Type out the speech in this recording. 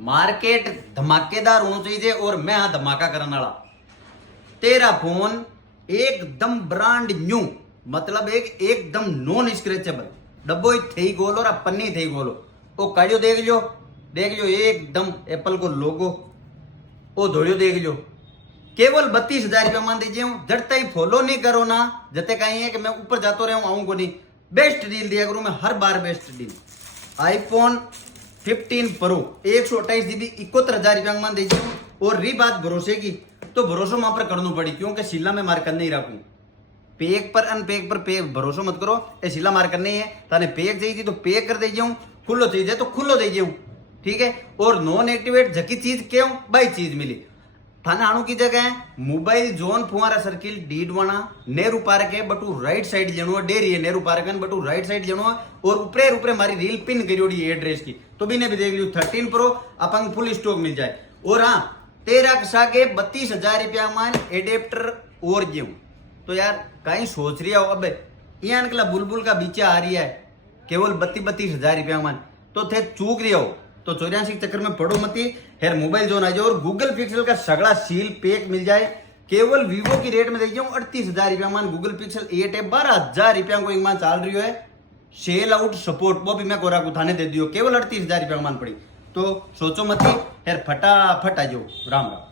Market धमाकेदार होना चाहिए और मैं हाँ धमाका करने वाला। तेरा फोन एकदम ब्रांड न्यू, मतलब एकदम नॉन स्क्रैचेबल, डब्बो ही थे गोलो और पन्नी थे गोलो। ओ काढ़ियो देख लो एकदम एप्पल को लोगो ओ धोड़ियो देख लो। केवल 32,000 रुपया मान दीजिए। जड़ता ही फॉलो नहीं करो ना, जते कहीं है कि मैं ऊपर जातो रहा हूं आऊंगा नहीं। बेस्ट डील दिया करूं मैं हर बार, best deal. IPhone 15 pro 128 GB 71,000 रुपया मान दीजिए। और रही बात भरोसे की, तो भरोसा वहां पर करना पड़ी, क्योंकि शिला में मार कर नहीं रखू। पेक पर अनपेक पर पे भरोसा मत करो, ये शिला मार कर नहीं है। ताने पेक चाहिए तो पेक कर दीजिए, खुल्लो चाहिए तो खुल्लो दीजिए, ठीक है। और नॉन एक्टिवेट जकी चीज क्यों भाई चीज मिली थाने आणु की जगह है मोबाइल जोन फुआरा सर्किल डीडवाना नेहरू पार्क है बटू राइट साइड जणो डेरी है नेहरू पार्क है बटू राइट साइड जणो। और ऊपरे ऊपरे मारी रील पिन करियोड़ी एड्रेस की, तो भी ने भी देख लियो 13 प्रो अपन फुल स्टॉक मिल जाए। और हाँ 13 सागे 32,000 रुपया मान एडेप्टर और ज्यू। तो यार कहीं सोच रही हो अब यहाँ निकला बुलबुल का बीचा आ रही है केवल 32,000 रुपया मान, तो थे चूक रही हो। तो 84 चक्कर में पड़ो मती, हेर मोबाइल जोन आ जाओ और गूगल पिक्सल का सगड़ा सील पैक मिल जाए। केवल वीवो की रेट में देखिए 38,000 रुपया मान गूगल पिक्सल 8 है 12,000 रुपया को एक मान चाल रही है। सेल आउट सपोर्ट वो भी मैं कोरा को थाने दे दियो, केवल 38,000 रुपया मान पड़ी। तो सोचो मत, हेर फटाफट आ जाओ। राम राम।